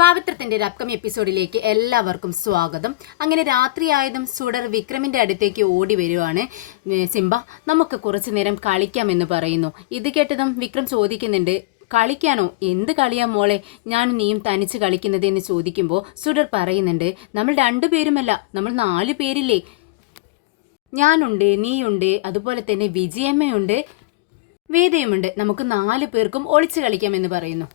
പാവിത്രത്തിന്റെ ഒരു അപ്കമിങ് എപ്പിസോഡിലേക്ക് എല്ലാവർക്കും സ്വാഗതം. അങ്ങനെ രാത്രിയായതും സുഡർ വിക്രമിന്റെ അടുത്തേക്ക് ഓടി വരുവാണ്. സിംബ, നമുക്ക് കുറച്ചു നേരം കളിക്കാമെന്ന് പറയുന്നു. ഇത് കേട്ടതും വിക്രം ചോദിക്കുന്നുണ്ട്, കളിക്കാനോ? എന്ത് കളിയാ മോളെ, ഞാനും നീയും തനിച്ച് കളിക്കുന്നത് എന്ന് ചോദിക്കുമ്പോൾ സുഡർ പറയുന്നുണ്ട്, നമ്മൾ രണ്ടുപേരുമല്ല, നമ്മൾ 4 പേരില്ലേ, ഞാനുണ്ട്, നീയുണ്ട്, അതുപോലെ തന്നെ വിജയമ്മയുണ്ട്, വേദയുമുണ്ട്, നമുക്ക് 4 പേർക്കും ഒളിച്ചു കളിക്കാമെന്ന് പറയുന്നു.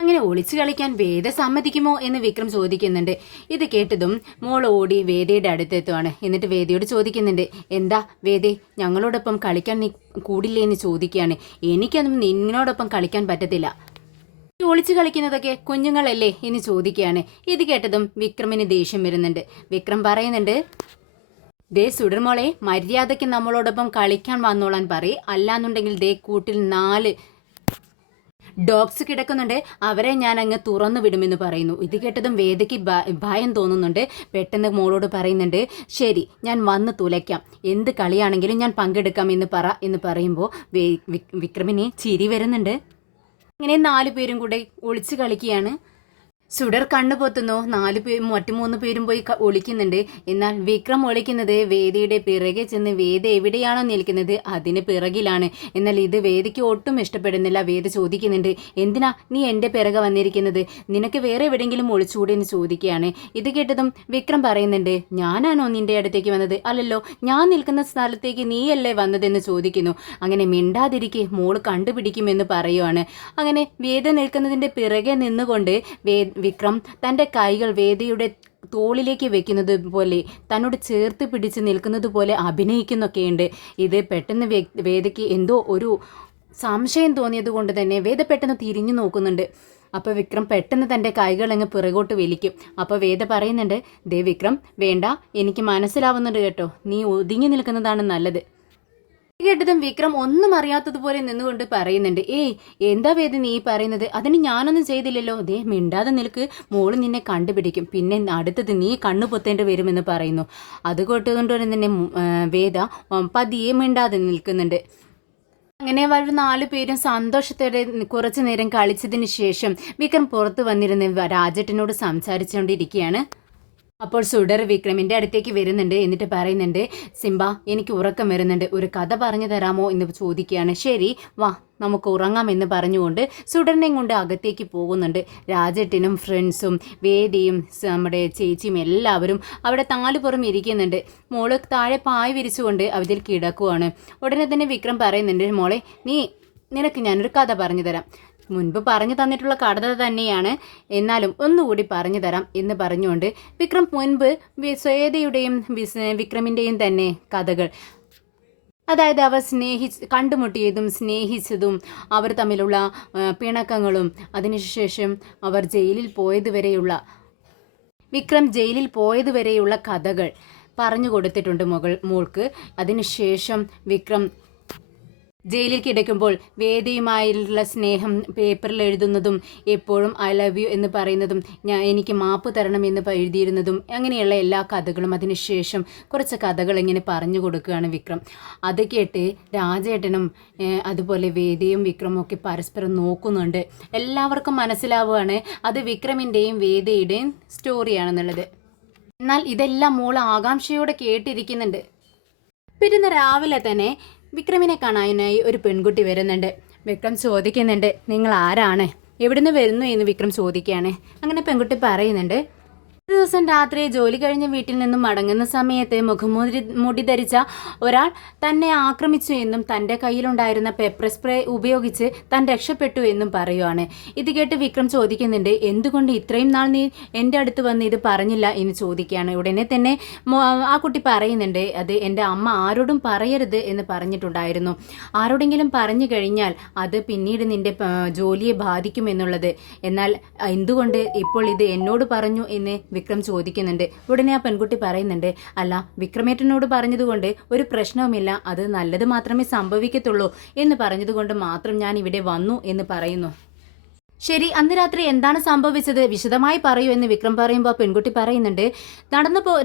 അങ്ങനെ ഒളിച്ചു കളിക്കാൻ വേദ സമ്മതിക്കുമോ എന്ന് വിക്രം ചോദിക്കുന്നുണ്ട്. ഇത് കേട്ടതും മോൾ ഓടി വേദയുടെ അടുത്തെത്തുവാണ്. എന്നിട്ട് വേദയോട് ചോദിക്കുന്നുണ്ട്, എന്താ വേദേ, ഞങ്ങളോടൊപ്പം കളിക്കാൻ നീ കൂടില്ലേ എന്ന് ചോദിക്കുകയാണ്. എനിക്കൊന്നും നിന്നോടൊപ്പം കളിക്കാൻ പറ്റത്തില്ല, ഒളിച്ചു കളിക്കുന്നതൊക്കെ കുഞ്ഞുങ്ങളല്ലേ എന്ന് ചോദിക്കുകയാണ്. ഇത് കേട്ടതും വിക്രമിന് ദേഷ്യം വരുന്നുണ്ട്. വിക്രം പറയുന്നുണ്ട്, ദേ സുഡർ മോളെ, മര്യാദയ്ക്ക് നമ്മളോടൊപ്പം കളിക്കാൻ വന്നോളാൻ പറയും, അല്ലാന്നുണ്ടെങ്കിൽ ദേ കൂട്ടിൽ 4 ഡോഗ്സ് കിടക്കുന്നുണ്ട്, അവരെ ഞാൻ അങ്ങ് തുറന്നു വിടുമെന്ന് പറയുന്നു. ഇത് കേട്ടതും വേദയ്ക്ക് ഭയം തോന്നുന്നുണ്ട്. പെട്ടെന്ന് മോളോട് പറയുന്നുണ്ട്, ശരി, ഞാൻ വന്ന് തുലയ്ക്കാം, എന്ത് കളിയാണെങ്കിലും ഞാൻ പങ്കെടുക്കാം എന്ന് പറയുമ്പോൾ വിക്രമിന് ചിരി വരുന്നുണ്ട്. ഇങ്ങനെ 4 പേരും കൂടെ ഒളിച്ച് കളിക്കുകയാണ്. സുഡർ കണ്ണു പൊത്തുന്നു. 4 പേരും മറ്റു 3 പേരും പോയി ഒളിക്കുന്നുണ്ട്. എന്നാൽ വിക്രം ഒളിക്കുന്നത് വേദിയുടെ പിറകെ ചെന്ന് വേദ എവിടെയാണോ നിൽക്കുന്നത് അതിന് പിറകിലാണ്. എന്നാൽ ഇത് വേദിക്ക് ഒട്ടും ഇഷ്ടപ്പെടുന്നില്ല. വേദ ചോദിക്കുന്നുണ്ട്, എന്തിനാ നീ എൻ്റെ പിറകെ വന്നിരിക്കുന്നത്, നിനക്ക് വേറെ എവിടെയെങ്കിലും ഒളിച്ചുകൂടെ എന്ന് ചോദിക്കുകയാണ്. ഇത് കേട്ടതും വിക്രം പറയുന്നുണ്ട്, ഞാനാണോ നിൻ്റെ അടുത്തേക്ക് വന്നത്? അല്ലല്ലോ, ഞാൻ നിൽക്കുന്ന സ്ഥലത്തേക്ക് നീയല്ലേ വന്നതെന്ന് ചോദിക്കുന്നു. അങ്ങനെ മിണ്ടാതിരിക്കെ, മോള് കണ്ടുപിടിക്കുമെന്ന് പറയുവാണ്. അങ്ങനെ വേദ നിൽക്കുന്നതിൻ്റെ പിറകെ നിന്നുകൊണ്ട് വിക്രം തൻ്റെ കൈകൾ വേദയുടെ തോളിലേക്ക് വെക്കുന്നത് പോലെ, തന്നോട് ചേർത്ത് പിടിച്ച് നിൽക്കുന്നത് പോലെ അഭിനയിക്കുന്നൊക്കെയുണ്ട്. ഇത് പെട്ടെന്ന് വേദയ്ക്ക് എന്തോ ഒരു സംശയം തോന്നിയത് കൊണ്ട് തന്നെ വേദ പെട്ടെന്ന് തിരിഞ്ഞു നോക്കുന്നുണ്ട്. അപ്പോൾ വിക്രം പെട്ടെന്ന് തൻ്റെ കൈകൾ അങ്ങ് പിറകോട്ട് വലിക്കും. അപ്പോൾ വേദ പറയുന്നുണ്ട്, ദേ വിക്രം, വേണ്ട, എനിക്ക് മനസ്സിലാവുന്നുണ്ട് കേട്ടോ, നീ ഒതുങ്ങി നിൽക്കുന്നതാണ് നല്ലത്. കേട്ടതും വിക്രം ഒന്നും അറിയാത്തതുപോലെ നിന്നുകൊണ്ട് പറയുന്നുണ്ട്, ഏയ് എന്താ വേദ നീ പറയുന്നത്, അതിന് ഞാനൊന്നും ചെയ്തില്ലല്ലോ, ദേ മിണ്ടാതെ നിൽക്ക്, മോള് നിന്നെ കണ്ടുപിടിക്കും, പിന്നെ അടുത്തത് നീ കണ്ണു പൊത്തേണ്ടി വരുമെന്ന് പറയുന്നു. അത് കൊണ്ടുകൊണ്ട് തന്നെ വേദ പതിയെ മിണ്ടാതെ നിൽക്കുന്നുണ്ട്. അങ്ങനെ അവർ 4 പേരും സന്തോഷത്തോടെ കുറച്ചു നേരം കളിച്ചതിന് ശേഷം വിക്രം പുറത്തു വന്നിരുന്ന് രാജേട്ടനോട് സംസാരിച്ചുകൊണ്ടിരിക്കുകയാണ്. അപ്പോൾ സുഡർ വിക്രമിൻ്റെ അടുത്തേക്ക് വരുന്നുണ്ട്. എന്നിട്ട് പറയുന്നുണ്ട്, സിംബ, എനിക്ക് ഉറക്കം വരുന്നുണ്ട്, ഒരു കഥ പറഞ്ഞു തരാമോ എന്ന് ചോദിക്കുകയാണ്. ശരി, വാ, നമുക്ക് ഉറങ്ങാമെന്ന് പറഞ്ഞുകൊണ്ട് സുഡറിനെയും കൊണ്ട് അകത്തേക്ക് പോകുന്നുണ്ട്. രാജേട്ടനും ഫ്രണ്ട്സും വേദിയും നമ്മുടെ ചേച്ചിയും എല്ലാവരും അവിടെ 4 പുറം ഇരിക്കുന്നുണ്ട്. മോള് താഴെ പായ് വിരിച്ചുകൊണ്ട് അതിൽ കിടക്കുവാണ്. ഉടനെ തന്നെ വിക്രം പറയുന്നുണ്ട്, മോളെ, നിനക്ക് ഞാനൊരു കഥ പറഞ്ഞു തരാം, മുൻപ് പറഞ്ഞു തന്നിട്ടുള്ള കഥ തന്നെയാണ്, എന്നാലും ഒന്നുകൂടി പറഞ്ഞു തരാം എന്ന് പറഞ്ഞുകൊണ്ട് വിക്രം മുൻപ് ശ്വേതയുടെയും വിക്രമിൻ്റെയും തന്നെ കഥകൾ, അതായത് അവർ കണ്ടുമുട്ടിയതും സ്നേഹിച്ചതും അവർ തമ്മിലുള്ള പിണക്കങ്ങളും അതിനുശേഷം അവർ വിക്രം ജയിലിൽ പോയതുവരെയുള്ള കഥകൾ പറഞ്ഞു കൊടുത്തിട്ടുണ്ട് മോൾക്ക്. അതിനുശേഷം വിക്രം ജയിലിൽ കിടക്കുമ്പോൾ വേദിയുമായുള്ള സ്നേഹം പേപ്പറിൽ എഴുതുന്നതും എപ്പോഴും ഐ ലവ് യു എന്ന് പറയുന്നതും എനിക്ക് മാപ്പ് തരണം എന്ന് എഴുതിയിരുന്നതും അങ്ങനെയുള്ള എല്ലാ കഥകളും അതിനുശേഷം കുറച്ച് കഥകൾ ഇങ്ങനെ പറഞ്ഞു കൊടുക്കുകയാണ് വിക്രം. അത് കേട്ട് രാജേട്ടനും അതുപോലെ വേദിയും വിക്രമും ഒക്കെ പരസ്പരം നോക്കുന്നുണ്ട്. എല്ലാവർക്കും മനസ്സിലാവുകയാണ് അത് വിക്രമിൻ്റെയും വേദിയുടെയും സ്റ്റോറിയാണെന്നുള്ളത്. എന്നാൽ ഇതെല്ലാം മോൾ ആകാംക്ഷയോടെ കേട്ടിരിക്കുന്നുണ്ട്. പിറ്റേന്ന് രാവിലെ തന്നെ വിക്രമിനെ കാണാനായി ഒരു പെൺകുട്ടി വരുന്നുണ്ട്. വിക്രം ചോദിക്കുന്നുണ്ട്, നിങ്ങൾ ആരാണ്, എവിടുന്ന് വരുന്നു എന്ന് വിക്രം ചോദിക്കുകയാണ്. അങ്ങനെ പെൺകുട്ടി പറയുന്നുണ്ട്, ഒരു ദിവസം രാത്രി ജോലി കഴിഞ്ഞ് വീട്ടിൽ നിന്നും മടങ്ങുന്ന സമയത്ത് മുടി ധരിച്ച ഒരാൾ തന്നെ ആക്രമിച്ചു എന്നും തൻ്റെ കയ്യിലുണ്ടായിരുന്ന പെപ്പർ സ്പ്രേ ഉപയോഗിച്ച് താൻ രക്ഷപ്പെട്ടു എന്നും പറയുവാണ്. ഇത് കേട്ട് വിക്രം ചോദിക്കുന്നുണ്ട്, എന്തുകൊണ്ട് ഇത്രയും നാൾ നീ എൻ്റെ അടുത്ത് വന്ന് ഇത് പറഞ്ഞില്ല എന്ന് ചോദിക്കുകയാണ്. ഉടനെ തന്നെ ആ കുട്ടി പറയുന്നുണ്ട്, അത് എൻ്റെ അമ്മ ആരോടും പറയരുത് എന്ന് പറഞ്ഞിട്ടുണ്ടായിരുന്നു, ആരോടെങ്കിലും പറഞ്ഞു കഴിഞ്ഞാൽ അത് പിന്നീട് നിൻ്റെ ജോലിയെ ബാധിക്കുമെന്നുള്ളത്, എന്നാൽ എന്തുകൊണ്ട് ഇപ്പോൾ ഇത് എന്നോട് പറഞ്ഞു എന്ന് വിക്രം ചോദിക്കുന്നുണ്ട്. ഉടനെ ആ പെൺകുട്ടി പറയുന്നുണ്ട്, അല്ല, വിക്രമേട്ടനോട് പറഞ്ഞതുകൊണ്ട് ഒരു പ്രശ്നവുമില്ല, അത് നല്ലത് മാത്രമേ സംഭവിക്കത്തുള്ളൂ എന്ന് പറഞ്ഞതുകൊണ്ട് മാത്രം ഞാൻ ഇവിടെ വന്നു എന്ന് പറയുന്നു. ശരി, അന്ന് രാത്രി എന്താണ് സംഭവിച്ചത്, വിശദമായി പറയൂ എന്ന് വിക്രം പറയുമ്പോൾ പെൺകുട്ടി പറയുന്നുണ്ട്,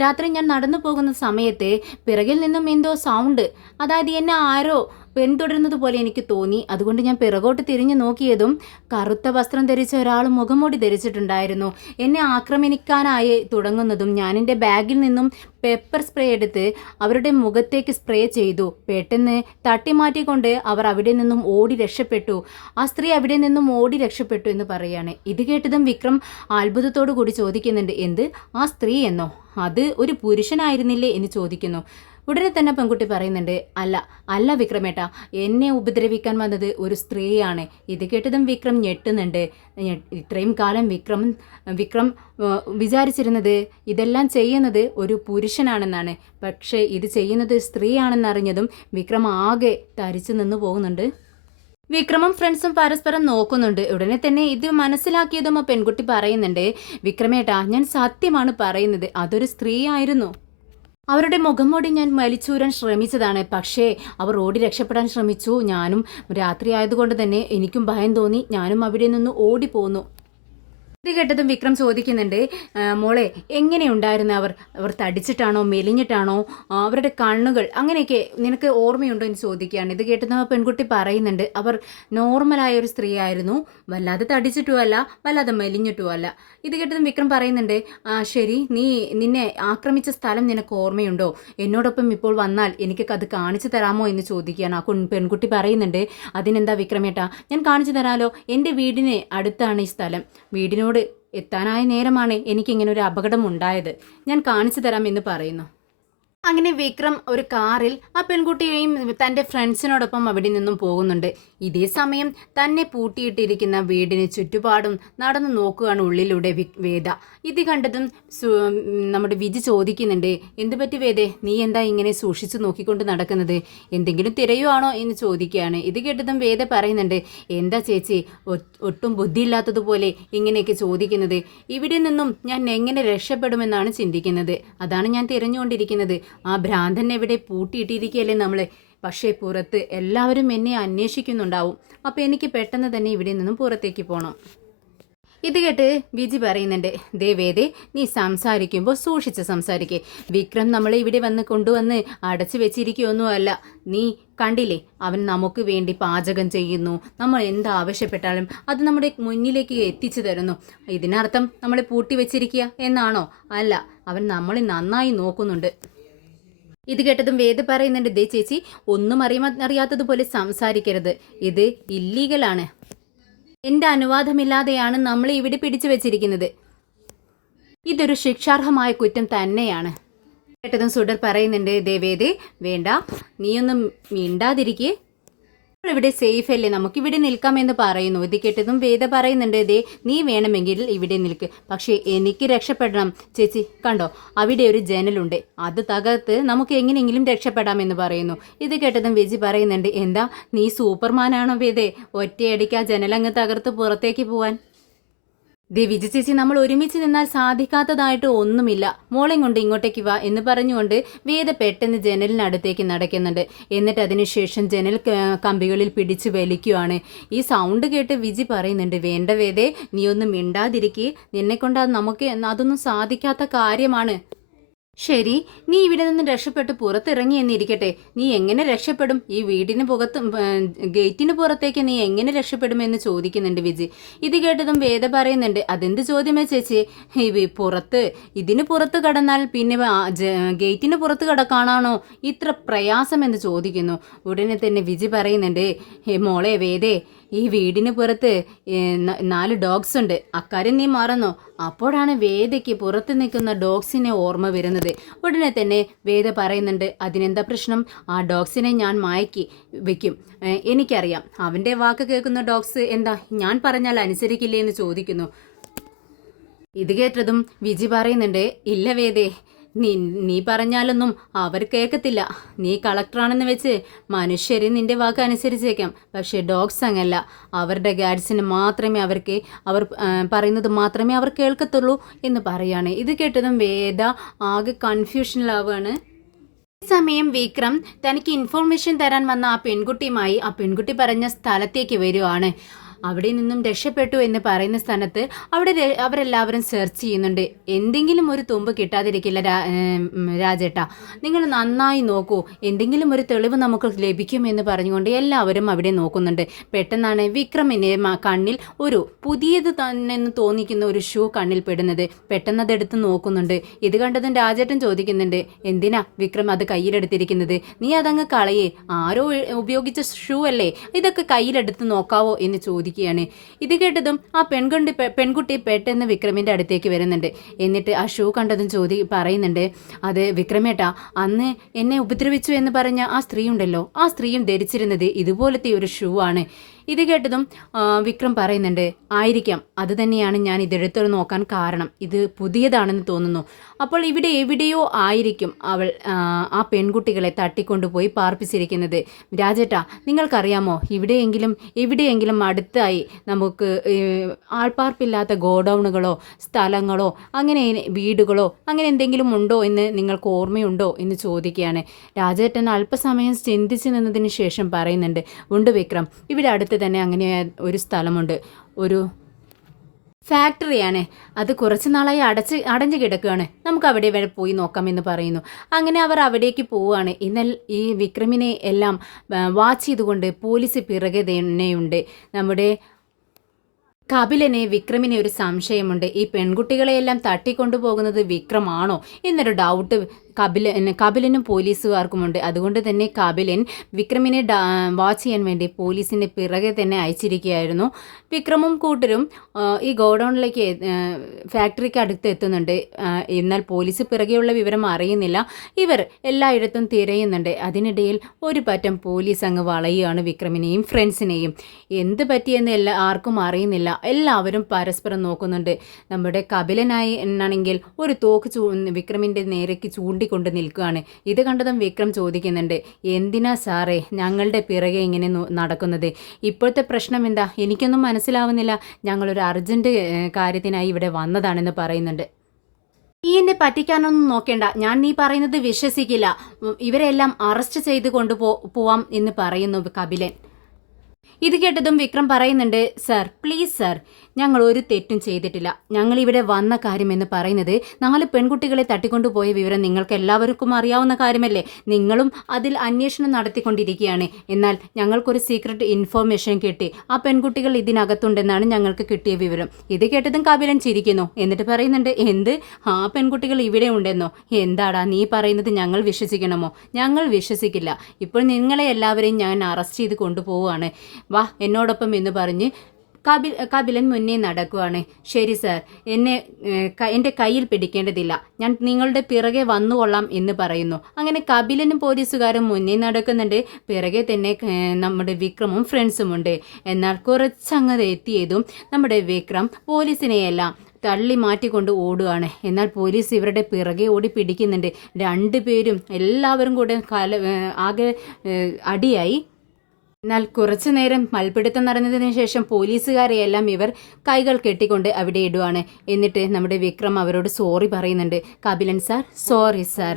രാത്രി ഞാൻ നടന്നു പോകുന്ന സമയത്ത് പിറകിൽ നിന്നും എന്തോ സൗണ്ട്, അതായത് എന്നെ ആരോ പിന്തുടരുന്നത് പോലെ എനിക്ക് തോന്നി. അതുകൊണ്ട് ഞാൻ പിറകോട്ട് തിരിഞ്ഞു നോക്കിയതും കറുത്ത വസ്ത്രം ധരിച്ച ഒരാൾ മുഖംമൂടി ധരിച്ചിട്ടുണ്ടായിരുന്നു. എന്നെ ആക്രമിക്കാനായി തുടങ്ങുന്നതും ഞാൻ എൻ്റെ ബാഗിൽ നിന്നും പെപ്പർ സ്പ്രേ എടുത്ത് അവരുടെ മുഖത്തേക്ക് സ്പ്രേ ചെയ്തു. പെട്ടെന്ന് തട്ടിമാറ്റിക്കൊണ്ട് അവർ അവിടെ നിന്നും ഓടി രക്ഷപ്പെട്ടു. ആ സ്ത്രീ അവിടെ നിന്നും ഓടി രക്ഷപ്പെട്ടു എന്ന് പറയാണ്. ഇത് കേട്ടതും വിക്രം അത്ഭുതത്തോടു കൂടി ചോദിക്കുന്നുണ്ട്, എന്ത്, ആ സ്ത്രീ എന്നോ? അത് ഒരു പുരുഷനായിരുന്നില്ലേ എന്ന് ചോദിക്കുന്നു. ഉടനെ തന്നെ പെൺകുട്ടി പറയുന്നുണ്ട്, അല്ല വിക്രമേട്ട, എന്നെ ഉപദ്രവിക്കാൻ വന്നത് ഒരു സ്ത്രീയാണ്. ഇത് കേട്ടതും വിക്രം ഞെട്ടുന്നുണ്ട്. ഇത്രയും കാലം വിക്രം വിചാരിച്ചിരുന്നത് ഇതെല്ലാം ചെയ്യുന്നത് ഒരു പുരുഷനാണെന്നാണ്. പക്ഷേ ഇത് ചെയ്യുന്നത് സ്ത്രീയാണെന്നറിഞ്ഞതും വിക്രം ആകെ തരിച്ചു നിന്ന് പോകുന്നുണ്ട്. വിക്രമും ഫ്രണ്ട്സും പരസ്പരം നോക്കുന്നുണ്ട്. ഉടനെ തന്നെ ഇത് മനസ്സിലാക്കിയതും ആ പെൺകുട്ടി പറയുന്നുണ്ട്, വിക്രമേട്ടാ, ഞാൻ സത്യമാണ് പറയുന്നത്, അതൊരു സ്ത്രീയായിരുന്നു. അവരുടെ മുഖംമൂടി ഞാൻ വലിച്ചൂരാൻ ശ്രമിച്ചതാണ്. പക്ഷേ അവർ ഓടി രക്ഷപ്പെടാൻ ശ്രമിച്ചു. ഞാനും രാത്രി ആയതുകൊണ്ട് തന്നെ എനിക്കും ഭയം തോന്നി. ഞാനും അവിടെ നിന്ന് ഓടിപ്പോന്നു. ഇത് കേട്ടതും വിക്രം ചോദിക്കുന്നുണ്ട്, മോളെ, എങ്ങനെയുണ്ടായിരുന്നു അവർ തടിച്ചിട്ടാണോ മെലിഞ്ഞിട്ടാണോ, അവരുടെ കണ്ണുകൾ അങ്ങനെയൊക്കെ നിനക്ക് ഓർമ്മയുണ്ടോ എന്ന് ചോദിക്കുകയാണ്. ഇത് കേട്ടതും ആ പെൺകുട്ടി പറയുന്നുണ്ട്, അവർ നോർമലായ ഒരു സ്ത്രീ ആയിരുന്നു, വല്ലാതെ തടിച്ചിട്ടുമല്ല വല്ലാതെ മെലിഞ്ഞിട്ടുമല്ല. ഇത് കേട്ടതും വിക്രം പറയുന്നുണ്ട്, ശരി, നിന്നെ ആക്രമിച്ച സ്ഥലം നിനക്ക് ഓർമ്മയുണ്ടോ? എന്നോടൊപ്പം ഇപ്പോൾ വന്നാൽ എനിക്ക് അത് കാണിച്ചു തരാമോ എന്ന് ചോദിക്കുകയാണ്. ആ പെൺകുട്ടി പറയുന്നുണ്ട്, അതിനെന്താ വിക്രമേട്ടാ, ഞാൻ കാണിച്ചു തരാമല്ലോ, എൻ്റെ വീടിന് അടുത്താണ് ഈ സ്ഥലം, വീടിനോട് എത്താനായ നേരമാണ് എനിക്കിങ്ങനെ ഒരു അപകടം ഉണ്ടായത്, ഞാൻ കാണിച്ചു തരാം എന്ന് പറയുന്നു. അങ്ങനെ വിക്രം ഒരു കാറിൽ ആ പെൺകുട്ടിയെയും തൻ്റെ ഫ്രണ്ട്സിനോടൊപ്പം അവിടെ നിന്നും പോകുന്നുണ്ട്. ഇതേ സമയം തന്നെ പൂട്ടിയിട്ടിരിക്കുന്ന വീടിന് ചുറ്റുപാടും നടന്നു നോക്കുകയാണ് ഉള്ളിലൂടെ വേദ. ഇത് കണ്ടതും നമ്മുടെ വിജി ചോദിക്കുന്നുണ്ട്, എന്ത് പറ്റി വേദേ, നീ എന്താ ഇങ്ങനെ സൂക്ഷിച്ചു നോക്കിക്കൊണ്ട് നടക്കുന്നത്, എന്തെങ്കിലും തിരയുവാണോ എന്ന് ചോദിക്കുകയാണ്. ഇത് കേട്ടതും വേദ പറയുന്നുണ്ട്, എന്താ ചേച്ചി ഒട്ടും ബുദ്ധിയില്ലാത്തതുപോലെ ഇങ്ങനെയൊക്കെ ചോദിക്കുന്നത്, ഇവിടെ നിന്നും ഞാൻ എങ്ങനെ രക്ഷപ്പെടുമെന്നാണ് ചിന്തിക്കുന്നത്, അതാണ് ഞാൻ തിരഞ്ഞുകൊണ്ടിരിക്കുന്നത്. ആ ഭ്രാന്തൻ എവിടെ പൂട്ടിയിട്ടിരിക്കുകയല്ലേ നമ്മളെ, പക്ഷേ പുറത്ത് എല്ലാവരും എന്നെ അന്വേഷിക്കുന്നുണ്ടാവും. അപ്പോൾ എനിക്ക് പെട്ടെന്ന് തന്നെ ഇവിടെ നിന്നും പുറത്തേക്ക് പോകണം. ഇത് കേട്ട് വിജി പറയുന്നുണ്ട്, ദേവേദേ, നീ സംസാരിക്കുമ്പോൾ സൂക്ഷിച്ച് സംസാരിക്കേ. വിക്രം നമ്മളെ ഇവിടെ കൊണ്ടുവന്ന് അടച്ചു വെച്ചിരിക്കുകയൊന്നുമല്ല. നീ കണ്ടില്ലേ, അവൻ നമുക്ക് വേണ്ടി പാചകം ചെയ്യുന്നു, നമ്മൾ എന്താവശ്യപ്പെട്ടാലും അത് നമ്മുടെ മുന്നിലേക്ക് എത്തിച്ചു തരുന്നു. ഇതിനർത്ഥം നമ്മളെ പൂട്ടി വെച്ചിരിക്കുക എന്നാണോ? അല്ല, അവൻ നമ്മളെ നന്നായി നോക്കുന്നുണ്ട്. ഇത് കേട്ടതും വേദ പറയുന്നുണ്ട്, ദേ ചേച്ചി, ഒന്നും അറിയാത്തതുപോലെ സംസാരിക്കരുത്, ഇത് ഇല്ലീഗലാണ്. എൻ്റെ അനുവാദമില്ലാതെയാണ് നമ്മളെ ഇവിടെ പിടിച്ചു വെച്ചിരിക്കുന്നത്. ഇതൊരു ശിക്ഷാർഹമായ കുറ്റം തന്നെയാണ്. കേട്ടതും സുഡർ പറയുന്നുണ്ട്, ദേവേദേ, വേണ്ട, നീയൊന്നും മിണ്ടാതിരിക്കേ, ഇവിടെ സേഫ് അല്ലേ, നമുക്കിവിടെ നിൽക്കാമെന്ന് പറയുന്നു. ഇത് കേട്ടതും വേദ പറയുന്നുണ്ട്, ദേ, നീ വേണമെങ്കിൽ ഇവിടെ നിൽക്ക്, പക്ഷേ എനിക്ക് രക്ഷപ്പെടണം. ചേച്ചി കണ്ടോ, അവിടെ ഒരു ജനലുണ്ട്, അത് തകർത്ത് നമുക്ക് എങ്ങനെയെങ്കിലും രക്ഷപ്പെടാമെന്ന് പറയുന്നു. ഇത് കേട്ടതും വിജി പറയുന്നുണ്ട്, എന്താ നീ സൂപ്പർമാനാണോ വേദേ, ഒറ്റയടിക്ക് ആ ജനലങ്ങ് തകർത്ത് പുറത്തേക്ക് പോവാൻ? ദേ വിജി ചേച്ചി, നമ്മൾ ഒരുമിച്ച് നിന്നാൽ സാധിക്കാത്തതായിട്ട് ഒന്നുമില്ല, മോളെ കൊണ്ട് ഇങ്ങോട്ടേക്ക് വാ എന്ന് പറഞ്ഞുകൊണ്ട് വേദ പെട്ടെന്ന് ജനലിനടുത്തേക്ക് നടക്കുന്നുണ്ട്. എന്നിട്ട് അതിനുശേഷം ജനൽ കമ്പികളിൽ പിടിച്ച് വലിക്കുവാണ്. ഈ സൗണ്ട് കേട്ട് വിജി പറയുന്നുണ്ട്, വേണ്ട വേദേ, നീ ഒന്നും മിണ്ടാതിരിക്കേ, നിന്നെ കൊണ്ട് നമുക്ക് അതൊന്നും സാധിക്കാത്ത കാര്യമാണ്. ശരി, നീ ഇവിടെ നിന്ന് രക്ഷപ്പെട്ട് പുറത്തിറങ്ങി എന്നിരിക്കട്ടെ, നീ എങ്ങനെ രക്ഷപ്പെടും? ഈ വീടിന് ഗേറ്റിന് പുറത്തേക്ക് നീ എങ്ങനെ രക്ഷപ്പെടുമെന്ന് ചോദിക്കുന്നുണ്ട് വിജി. ഇത് കേട്ടതും വേദ പറയുന്നുണ്ട്, അതെന്ത് ചോദ്യമേ ചേച്ചി, ഇതിന് പുറത്ത് കടന്നാൽ പിന്നെ ഗേറ്റിന് പുറത്ത് കടക്കാനാണോ ഇത്ര പ്രയാസമെന്ന് ചോദിക്കുന്നു. ഉടനെ തന്നെ വിജി പറയുന്നുണ്ട്, മോളെ വേദേ, ഈ വീടിന് പുറത്ത് 4 ഡോഗ്സ് ഉണ്ട്, അക്കാര്യം നീ മറന്നോ? അപ്പോഴാണ് വേദയ്ക്ക് പുറത്ത് നിൽക്കുന്ന ഡോഗ്സിനെ ഓർമ്മ വരുന്നത്. ഉടനെ തന്നെ വേദ പറയുന്നുണ്ട്, അതിനെന്താ പ്രശ്നം, ആ ഡോഗ്സിനെ ഞാൻ മയക്കി വെക്കും, എനിക്കറിയാം. അവൻ്റെ വാക്ക് കേൾക്കുന്ന ഡോഗ്സ് എന്താ ഞാൻ പറഞ്ഞാൽ അനുസരിക്കില്ലേ എന്ന് ചോദിക്കുന്നു. ഇത് കേട്ടതും വിജി പറയുന്നുണ്ട്, ഇല്ല വേദേ, നീ പറഞ്ഞാലൊന്നും അവർ കേൾക്കത്തില്ല. നീ കളക്ടറാണെന്ന് വെച്ച് മനുഷ്യർ നിന്റെ വാക്ക് അനുസരിച്ചേക്കാം, പക്ഷേ ഡോഗ്സ് അങ്ങല്ല. അവരുടെ ഗാഡ്സിന് മാത്രമേ അവർ പറയുന്നത് മാത്രമേ അവർ കേൾക്കത്തുള്ളൂ എന്ന് പറയാണ്. ഇത് കേട്ടതും വേദ ആകെ കൺഫ്യൂഷനിലാവുകയാണ്. സമയം വിക്രം തനിക്ക് ഇൻഫോർമേഷൻ തരാൻ വന്ന ആ പെൺകുട്ടിയുമായി ആ പെൺകുട്ടി പറഞ്ഞ സ്ഥലത്തേക്ക് വരുവാണ്. അവിടെ നിന്നും രക്ഷപ്പെട്ടു എന്ന് പറയുന്ന സ്ഥാനത്ത് അവരെല്ലാവരും സെർച്ച് ചെയ്യുന്നുണ്ട്. എന്തെങ്കിലും ഒരു തുമ്പ് കിട്ടാതിരിക്കില്ല രാജേട്ട, നിങ്ങൾ നന്നായി നോക്കൂ, എന്തെങ്കിലും ഒരു തെളിവ് നമുക്ക് ലഭിക്കുമെന്ന് പറഞ്ഞുകൊണ്ട് എല്ലാവരും അവിടെ നോക്കുന്നുണ്ട്. പെട്ടെന്നാണ് വിക്രമിൻ്റെ കണ്ണിൽ ഒരു പുതിയത് തന്നെ തോന്നിക്കുന്ന ഒരു ഷൂ കണ്ണിൽ പെടുന്നത്. പെട്ടെന്ന് അതെടുത്ത് നോക്കുന്നുണ്ട്. ഇത് കണ്ടതും രാജേട്ടൻ ചോദിക്കുന്നുണ്ട്, എന്തിനാ വിക്രം അത് കയ്യിലെടുത്തിരിക്കുന്നത്? നീ അതങ്ങ് കളയേ, ആരോ ഉപയോഗിച്ച ഷൂ അല്ലേ, ഇതൊക്കെ കയ്യിലെടുത്ത് നോക്കാവോ എന്ന് ചോദിക്കുകയാണ്. ഇത് കേട്ടതും ആ പെൺകുട്ടി പെട്ടെന്ന് വിക്രമിൻ്റെ അടുത്തേക്ക് വരുന്നുണ്ട്. എന്നിട്ട് ആ ഷൂ കണ്ടതും പറയുന്നുണ്ട്, അത് വിക്രമേട്ടാ, അന്ന് എന്നെ ഉപദ്രവിച്ചു എന്ന് പറഞ്ഞ ആ സ്ത്രീ ഉണ്ടല്ലോ, ആ സ്ത്രീയും ധരിച്ചിരുന്നത് ഇതുപോലത്തെ ഒരു ഷൂ ആണ്. ഇത് കേട്ടതും വിക്രം പറയുന്നുണ്ട്, ആയിരിക്കാം, അത് തന്നെയാണ് ഞാൻ ഇതെടുത്തു നോക്കാൻ കാരണം, ഇത് പുതിയതാണെന്ന് തോന്നുന്നു. അപ്പോൾ ഇവിടെ എവിടെയോ ആയിരിക്കും അവൾ ആ പെൺകുട്ടികളെ തട്ടിക്കൊണ്ടുപോയി പാർപ്പിച്ചിരിക്കുന്നത്. രാജേട്ടാ, നിങ്ങൾക്കറിയാമോ, എവിടെയെങ്കിലും അടുത്തായി നമുക്ക് ആൾപ്പാർപ്പില്ലാത്ത ഗോഡൗണുകളോ സ്ഥലങ്ങളോ അങ്ങനെ വീടുകളോ അങ്ങനെ എന്തെങ്കിലും ഉണ്ടോ എന്ന് നിങ്ങൾക്ക് ഓർമ്മയുണ്ടോ എന്ന് ചോദിക്കുകയാണ്. രാജേട്ടൻ അല്പസമയം ചിന്തിച്ചു നിന്നതിന് ശേഷം പറയുന്നുണ്ട്, ഉണ്ട് വിക്രം, ഇവിടെ അടുത്ത് തന്നെ അങ്ങനെ ഒരു സ്ഥലമുണ്ട്, ഒരു ഫാക്ടറിയാണ്, അത് കുറച്ച് നാളായി അടഞ്ഞു കിടക്കുകയാണ്, നമുക്ക് അവിടെ വരെ പോയി നോക്കാമെന്ന് പറയുന്നു. അങ്ങനെ അവർ അവിടേക്ക് പോവുകയാണ്. എന്നാൽ ഈ വിക്രമിനെ എല്ലാം വാച്ച് ചെയ്തുകൊണ്ട് പോലീസ് പിറകെ തന്നെയുണ്ട്. നമ്മുടെ കപിലനെ വിക്രമിനെ ഒരു സംശയമുണ്ട്, ഈ പെൺകുട്ടികളെയെല്ലാം തട്ടിക്കൊണ്ടുപോകുന്നത് വിക്രമാണോ എന്നൊരു ഡൗട്ട് കപിലനും പോലീസുകാർക്കുമുണ്ട്. അതുകൊണ്ട് തന്നെ കപിലൻ വിക്രമിനെ വാച്ച് ചെയ്യാൻ വേണ്ടി പോലീസിൻ്റെ പിറകെ തന്നെ അയച്ചിരിക്കുകയായിരുന്നു. വിക്രമും കൂട്ടരും ഈ ഗോഡൗണിലേക്ക് ഫാക്ടറിക്ക് അടുത്ത് എത്തുന്നുണ്ട്. എന്നാൽ പോലീസ് പിറകെയുള്ള വിവരം അറിയുന്നില്ല. ഇവർ എല്ലായിടത്തും തിരയുന്നുണ്ട്. അതിനിടയിൽ ഒരു പറ്റം പോലീസ് അങ്ങ് വളയുകയാണ് വിക്രമിനെയും ഫ്രണ്ട്സിനെയും. എന്ത് പറ്റിയെന്ന് ആർക്കും അറിയുന്നില്ല. എല്ലാവരും പരസ്പരം നോക്കുന്നുണ്ട്. നമ്മുടെ കപിലനാണെങ്കിൽ ഒരു തോക്ക് വിക്രമിൻ്റെ നേരേക്ക് കൊണ്ട് നിൽക്കുകയാണ്. ഇത് കണ്ടതും വിക്രം ചോദിക്കുന്നുണ്ട്, എന്തിനാ സാറേ ഞങ്ങളുടെ പിറകെ ഇങ്ങനെ നടക്കുന്നത്? ഇപ്പോഴത്തെ പ്രശ്നം എന്താ? എനിക്കൊന്നും മനസ്സിലാവുന്നില്ല. ഞങ്ങളൊരു അർജന്റ് കാര്യത്തിനായി ഇവിടെ വന്നതാണെന്ന് പറയുന്നുണ്ട്. നീ എന്നെ പറ്റിക്കാനൊന്നും നോക്കേണ്ട, ഞാൻ നീ പറയുന്നത് വിശ്വസിക്കില്ല. ഇവരെല്ലാം അറസ്റ്റ് ചെയ്ത് പോവാം എന്ന് പറയുന്നു കപിലൻ. ഇത് കേട്ടതും വിക്രം പറയുന്നുണ്ട്, സർ പ്ലീസ് സർ, ഞങ്ങൾ ഒരു തെറ്റും ചെയ്തിട്ടില്ല. ഞങ്ങൾ ഇവിടെ വന്ന കാര്യം എന്ന് പറയുന്നത് 4 പെൺകുട്ടികളെ തട്ടിക്കൊണ്ടുപോയ വിവരം നിങ്ങൾക്ക് എല്ലാവർക്കും അറിയാവുന്ന കാര്യമല്ലേ? നിങ്ങളും അതിൽ അന്വേഷണം നടത്തിക്കൊണ്ടിരിക്കുകയാണ്. എന്നാൽ ഞങ്ങൾക്കൊരു സീക്രട്ട് ഇൻഫോർമേഷൻ കിട്ടി. ആ പെൺകുട്ടികൾ ഇതിനകത്തുണ്ടെന്നാണ് ഞങ്ങൾക്ക് കിട്ടിയ വിവരം. ഇത് കേട്ടതും കപിലൻ ചിരിക്കുന്നു. എന്നിട്ട് പറയുന്നുണ്ട്, എന്ത്, ആ പെൺകുട്ടികൾ ഇവിടെ ഉണ്ടെന്നോ? എന്താടാ നീ പറയുന്നത്? ഞങ്ങൾ വിശ്വസിക്കണമോ? ഞങ്ങൾ വിശ്വസിക്കില്ല. ഇപ്പോൾ നിങ്ങളെ എല്ലാവരെയും ഞാൻ അറസ്റ്റ് ചെയ്ത് കൊണ്ടുപോവുകയാണ്, വാ എന്നോടൊപ്പം എന്ന് പറഞ്ഞ് കപിലൻ മുന്നേ നടക്കുവാണ്. ശരി സാർ, എൻ്റെ കയ്യിൽ പിടിക്കേണ്ടതില്ല, ഞാൻ നിങ്ങളുടെ പിറകെ വന്നുകൊള്ളാം എന്ന് പറയുന്നു. അങ്ങനെ കപിലനും പോലീസുകാരും മുന്നേ നടക്കുന്നുണ്ട്. പിറകെ തന്നെ നമ്മുടെ വിക്രമും ഫ്രണ്ട്സുമുണ്ട്. എന്നാൽ കുറച്ചങ്ങത് എത്തിയതും നമ്മുടെ വിക്രം പോലീസിനെയെല്ലാം തള്ളി മാറ്റിക്കൊണ്ട് ഓടുകയാണ്. എന്നാൽ പോലീസ് ഇവരുടെ പിറകെ ഓടി പിടിക്കുന്നുണ്ട്. 2 പേരും എല്ലാവരും കൂടെ ആകെ അടിയായി. എന്നാൽ കുറച്ചു നേരം മൽപ്പിടുത്തം നടന്നതിന് ശേഷം പോലീസുകാരെയെല്ലാം ഇവർ കൈകൾ കെട്ടിക്കൊണ്ട് അവിടെ ഇടുവാണ്. എന്നിട്ട് നമ്മുടെ വിക്രം അവരോട് സോറി പറയുന്നുണ്ട്. കപിലൻ സാർ, സോറി സാർ,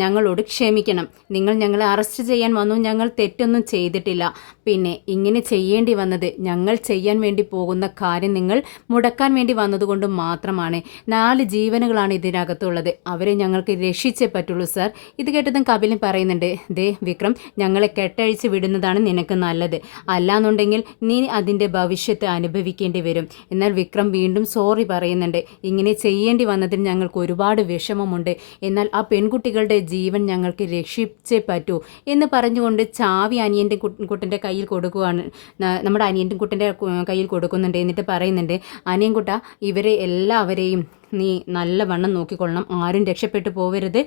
ഞങ്ങളോട് ക്ഷമിക്കണം. നിങ്ങൾ ഞങ്ങളെ അറസ്റ്റ് ചെയ്യാൻ വന്നു, ഞങ്ങൾ തെറ്റൊന്നും ചെയ്തിട്ടില്ല. പിന്നെ ഇങ്ങനെ ചെയ്യേണ്ടി വന്നത് ഞങ്ങൾ ചെയ്യാൻ വേണ്ടി പോകുന്ന കാര്യം നിങ്ങൾ മുടക്കാൻ വേണ്ടി വന്നതുകൊണ്ട് മാത്രമാണ്. 4 ജീവനുകളാണ് ഇതിനകത്തുള്ളത്, അവരെ ഞങ്ങൾക്ക് രക്ഷിച്ചേ പറ്റുള്ളൂ സാർ. ഇത് കേട്ടതും കപിലൻ പറയുന്നുണ്ട്, ദേ വിക്രം, ഞങ്ങളെ കെട്ടഴിച്ച് വിടുന്നതാണ് നിനക്ക് നല്ലത്, അല്ലാന്നുണ്ടെങ്കിൽ നീ അതിൻ്റെ ഭവിഷ്യത്ത് അനുഭവിക്കേണ്ടി വരും. എന്നാൽ വിക്രം വീണ്ടും സോറി പറയുന്നുണ്ട്. ഇങ്ങനെ ചെയ്യേണ്ടി വന്നതിൽ ഞങ്ങൾക്ക് ഒരുപാട് വിഷമമുണ്ട്. എന്നാൽ ആ പെൺകുട്ടികളുടെ ജീവൻ ഞങ്ങൾക്ക് രക്ഷിച്ചേ പറ്റൂ എന്ന് പറഞ്ഞുകൊണ്ട് ചാവി അനിയൻ്റെ കുട്ടൻ്റെ കയ്യിൽ കൊടുക്കുകയാണ്. നമ്മുടെ അനിയൻ്റെ കുട്ടൻ്റെ കയ്യിൽ കൊടുക്കുന്നുണ്ട്. എന്നിട്ട് പറയുന്നുണ്ട്, അനിയൻകുട്ട, ഇവരെ എല്ലാവരെയും നീ നല്ലവണ്ണം നോക്കിക്കൊള്ളണം, ആരും രക്ഷപ്പെട്ടു പോവരുത്,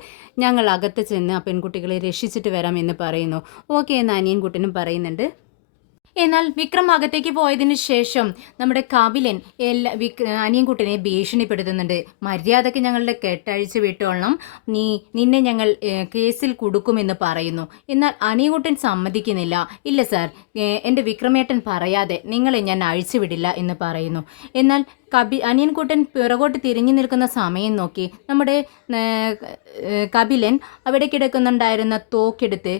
ഞങ്ങൾ അകത്ത് ചെന്ന് ആ പെൺകുട്ടികളെ രക്ഷിച്ചിട്ട് വരാം എന്ന് പറയുന്നു. ഓക്കെ എന്ന് അനിയൻകുട്ടനും പറയുന്നുണ്ട്. എന്നാൽ വിക്രം അകത്തേക്ക് പോയതിനു ശേഷം നമ്മുടെ കപിലൻ അനിയൻകുട്ടനെ ഭീഷണിപ്പെടുത്തുന്നുണ്ട്. മര്യാദയ്ക്ക് ഞങ്ങളുടെ കെട്ടഴിച്ച് വിട്ടോളണം, നിന്നെ ഞങ്ങൾ കേസിൽ കൊടുക്കുമെന്ന് പറയുന്നു. എന്നാൽ അനിയൻകുട്ടൻ സമ്മതിക്കുന്നില്ല. ഇല്ല സാർ, എൻ്റെ വിക്രമേട്ടൻ പറയാതെ നിങ്ങളെ ഞാൻ അഴിച്ചുവിടില്ല എന്ന് പറയുന്നു. എന്നാൽ അനിയൻകുട്ടൻ പിറകോട്ട് തിരിഞ്ഞു നിൽക്കുന്ന സമയം നോക്കി നമ്മുടെ കപിലൻ അവിടെ കിടക്കുന്നുണ്ടായിരുന്ന തോക്കെടുത്ത്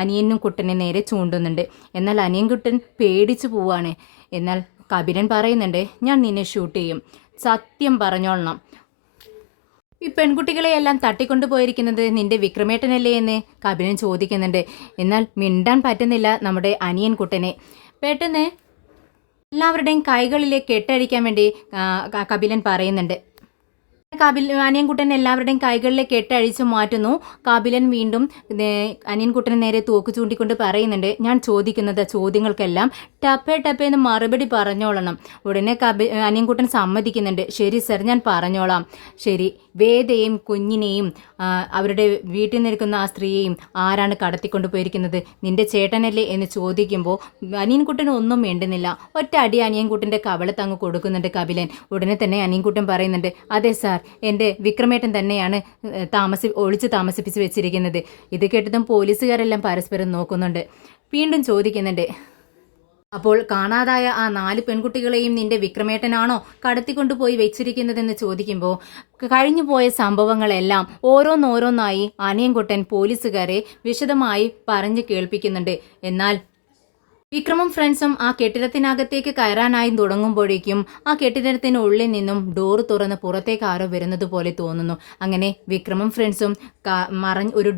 അനിയനും കുട്ടനെ നേരെ ചൂണ്ടുന്നുണ്ട്. എന്നാൽ അനിയൻകുട്ടൻ പേടിച്ചു പോവാണ്. എന്നാൽ കപിലൻ പറയുന്നുണ്ട്, ഞാൻ നിന്നെ ഷൂട്ട് ചെയ്യും, സത്യം പറഞ്ഞോളണം. ഈ പെൺകുട്ടികളെയെല്ലാം തട്ടിക്കൊണ്ടു പോയിരിക്കുന്നത് നിന്റെ വിക്രമേട്ടനല്ലേ എന്ന് കപിലൻ ചോദിക്കുന്നുണ്ട്. എന്നാൽ മിണ്ടാൻ പറ്റുന്നില്ല നമ്മുടെ അനിയൻകുട്ടനെ. പെട്ടെന്ന് എല്ലാവരുടെയും കൈകളിലേക്ക് കെട്ടഴിക്കാൻ വേണ്ടി കപിലൻ പറയുന്നുണ്ട്. അനിയൻകുട്ടൻ എല്ലാവരുടെയും കൈകളിലേക്ക് കെട്ടഴിച്ചു മാറ്റുന്നു. കപിലൻ വീണ്ടും അനിയൻകുട്ടന് നേരെ തോക്ക് ചൂണ്ടിക്കൊണ്ട് പറയുന്നുണ്ട്, ഞാൻ ചോദിക്കുന്നത് ചോദ്യങ്ങൾക്കെല്ലാം ടപ്പേന്ന് മറുപടി പറഞ്ഞോളണം. ഉടനെ അനിയൻകുട്ടൻ സമ്മതിക്കുന്നുണ്ട്. ശരി സർ, ഞാൻ പറഞ്ഞോളാം. ശരി, വേദയും കുഞ്ഞിനെയും അവരുടെ വീട്ടിൽ നിൽക്കുന്ന ആ സ്ത്രീയെയും ആരാണ് കടത്തിക്കൊണ്ടു പോയിരിക്കുന്നത്? നിന്റെ ചേട്ടനല്ലേ എന്ന് ചോദിക്കുമ്പോൾ അനിയൻകുട്ടൻ ഒന്നും വേണ്ടുന്നില്ല. ഒറ്റ അടി അനിയൻകുട്ടൻ്റെ കവളത്ത് അങ്ങ് കൊടുക്കുന്നുണ്ട് കപിലൻ. ഉടനെ തന്നെ അനിയൻകുട്ടൻ പറയുന്നുണ്ട്, അതെ സാർ, എൻ്റെ വിക്രമേട്ടൻ തന്നെയാണ് ഒളിച്ച് താമസിപ്പിച്ച് വെച്ചിരിക്കുന്നത്. ഇത് കേട്ടതും പോലീസുകാരെല്ലാം പരസ്പരം നോക്കുന്നുണ്ട്. വീണ്ടും ചോദിക്കുന്നുണ്ട്, അപ്പോൾ കാണാതായ ആ 4 പെൺകുട്ടികളെയും നിന്റെ വിക്രമേട്ടനാണോ കടത്തിക്കൊണ്ടുപോയി വെച്ചിരിക്കുന്നതെന്ന് ചോദിക്കുമ്പോൾ കഴിഞ്ഞു പോയ സംഭവങ്ങളെല്ലാം ഓരോന്നോരോന്നായി അനിയൻകുട്ടൻ പോലീസുകാരെ വിശദമായി പറഞ്ഞു കേൾപ്പിക്കുന്നുണ്ട്. എന്നാൽ വിക്രമും ഫ്രണ്ട്സും ആ കെട്ടിടത്തിനകത്തേക്ക് കയറാനായി തുടങ്ങുമ്പോഴേക്കും ആ കെട്ടിടത്തിനുള്ളിൽ നിന്നും ഡോർ തുറന്ന് പുറത്തേക്ക് ആരോ വരുന്നത് പോലെ തോന്നുന്നു. അങ്ങനെ വിക്രമും ഫ്രണ്ട്സും ഒരു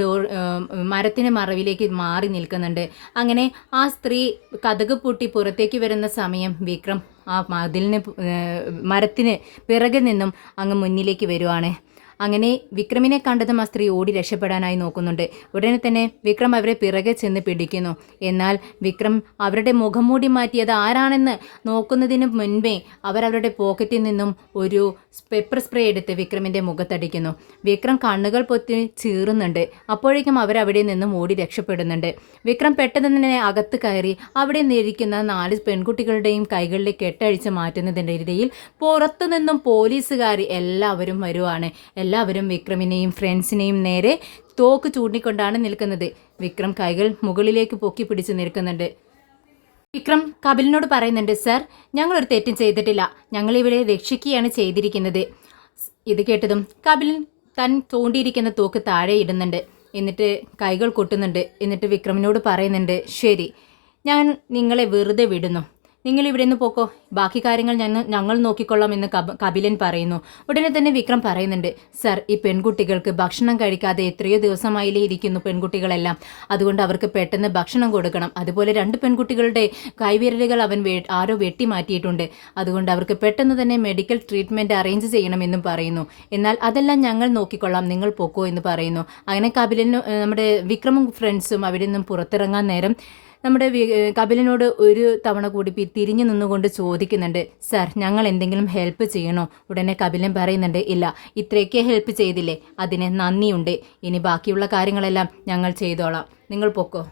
മരത്തിന് മറവിലേക്ക് മാറി നിൽക്കുന്നുണ്ട്. അങ്ങനെ ആ സ്ത്രീ കതക് പൂട്ടി പുറത്തേക്ക് വരുന്ന സമയം വിക്രം ആ മരത്തിന് പിറകിൽ നിന്നും അങ്ങ് മുന്നിലേക്ക് വരുവാണ്. അങ്ങനെ വിക്രമിനെ കണ്ടതും ആ സ്ത്രീ ഓടി രക്ഷപ്പെടാനായി നോക്കുന്നുണ്ട്. ഉടനെ തന്നെ വിക്രം അവരെ പിറകെ ചെന്ന് പിടിക്കുന്നു. എന്നാൽ വിക്രം അവരുടെ മുഖം മൂടി മാറ്റിയത് ആരാണെന്ന് നോക്കുന്നതിന് മുൻപേ അവരവരുടെ പോക്കറ്റിൽ നിന്നും ഒരു പെപ്പർ സ്പ്രേ എടുത്ത് വിക്രമിൻ്റെ മുഖത്തടിക്കുന്നു. വിക്രം കണ്ണുകൾ പൊത്തി ചീറുന്നുണ്ട്. അപ്പോഴേക്കും അവരവിടെ നിന്നും ഓടി രക്ഷപ്പെടുന്നുണ്ട്. വിക്രം പെട്ടെന്ന് തന്നെ അകത്ത് കയറി അവിടെ നിന്നിരിക്കുന്ന 4 പെൺകുട്ടികളുടെയും കൈകളിലേക്ക് കെട്ടഴിച്ച് മാറ്റുന്നതിൻ്റെ ഇടയിൽ പുറത്തു നിന്നും പോലീസുകാർ എല്ലാവരും വരുവാണ്. എല്ലാവരും വിക്രമിനെയും ഫ്രണ്ട്സിനെയും നേരെ തോക്ക് ചൂണ്ടിക്കൊണ്ടാണ് നിൽക്കുന്നത്. വിക്രം കൈകൾ മുകളിലേക്ക് പൊക്കി പിടിച്ച് നിൽക്കുന്നുണ്ട്. വിക്രം കപിലിനോട് പറയുന്നുണ്ട്, സർ, ഞങ്ങളൊരു തെറ്റും ചെയ്തിട്ടില്ല, ഞങ്ങളിവരെ രക്ഷിക്കുകയാണ് ചെയ്തിരിക്കുന്നത്. ഇത് കേട്ടതും കപിലൻ താൻ തോണ്ടിയിരിക്കുന്ന തോക്ക് താഴെ ഇടുന്നുണ്ട്. എന്നിട്ട് കൈകൾ കൊട്ടുന്നുണ്ട്. എന്നിട്ട് വിക്രമിനോട് പറയുന്നുണ്ട്, ശരി, ഞാൻ നിങ്ങളെ വെറുതെ വിടുന്നു, നിങ്ങൾ ഇവിടെ നിന്ന് പോക്കോ, ബാക്കി കാര്യങ്ങൾ ഞങ്ങൾ നോക്കിക്കൊള്ളാം എന്ന് കപിലൻ പറയുന്നു. ഉടനെ തന്നെ വിക്രം പറയുന്നുണ്ട്, സർ, ഈ പെൺകുട്ടികൾക്ക് ഭക്ഷണം കഴിക്കാതെ എത്രയോ ദിവസമായില്ലേ ഇരിക്കുന്നു പെൺകുട്ടികളെല്ലാം, അതുകൊണ്ട് അവർക്ക് പെട്ടെന്ന് ഭക്ഷണം കൊടുക്കണം. അതുപോലെ 2 പെൺകുട്ടികളുടെ കൈവിരലുകൾ ആരോ വെട്ടി മാറ്റിയിട്ടുണ്ട്, അതുകൊണ്ട് അവർക്ക് പെട്ടെന്ന് തന്നെ മെഡിക്കൽ ട്രീറ്റ്മെൻറ്റ് അറേഞ്ച് ചെയ്യണമെന്നും പറയുന്നു. എന്നാൽ അതെല്ലാം ഞങ്ങൾ നോക്കിക്കൊള്ളാം, നിങ്ങൾ പോക്കോ എന്ന് പറയുന്നു. അങ്ങനെ നമ്മുടെ വിക്രമും ഫ്രണ്ട്സും അവിടെ നിന്നും പുറത്തിറങ്ങാൻ നേരം നമ്മുടെ കപിലനോട് ഒരു തവണ കൂടി തിരിഞ്ഞു നിന്നുകൊണ്ട് ചോദിക്കുന്നുണ്ട്, സർ, ഞങ്ങൾ എന്തെങ്കിലും ഹെൽപ്പ് ചെയ്യണോ? ഉടനെ കപിലൻ പറയുന്നുണ്ട്, ഇല്ല, ഇത്രയൊക്കെ ഹെൽപ്പ് ചെയ്തില്ലേ, അതിന് നന്ദിയുണ്ട്, ഇനി ബാക്കിയുള്ള കാര്യങ്ങളെല്ലാം ഞങ്ങൾ ചെയ്തോളാം, നിങ്ങൾ പൊക്കോ.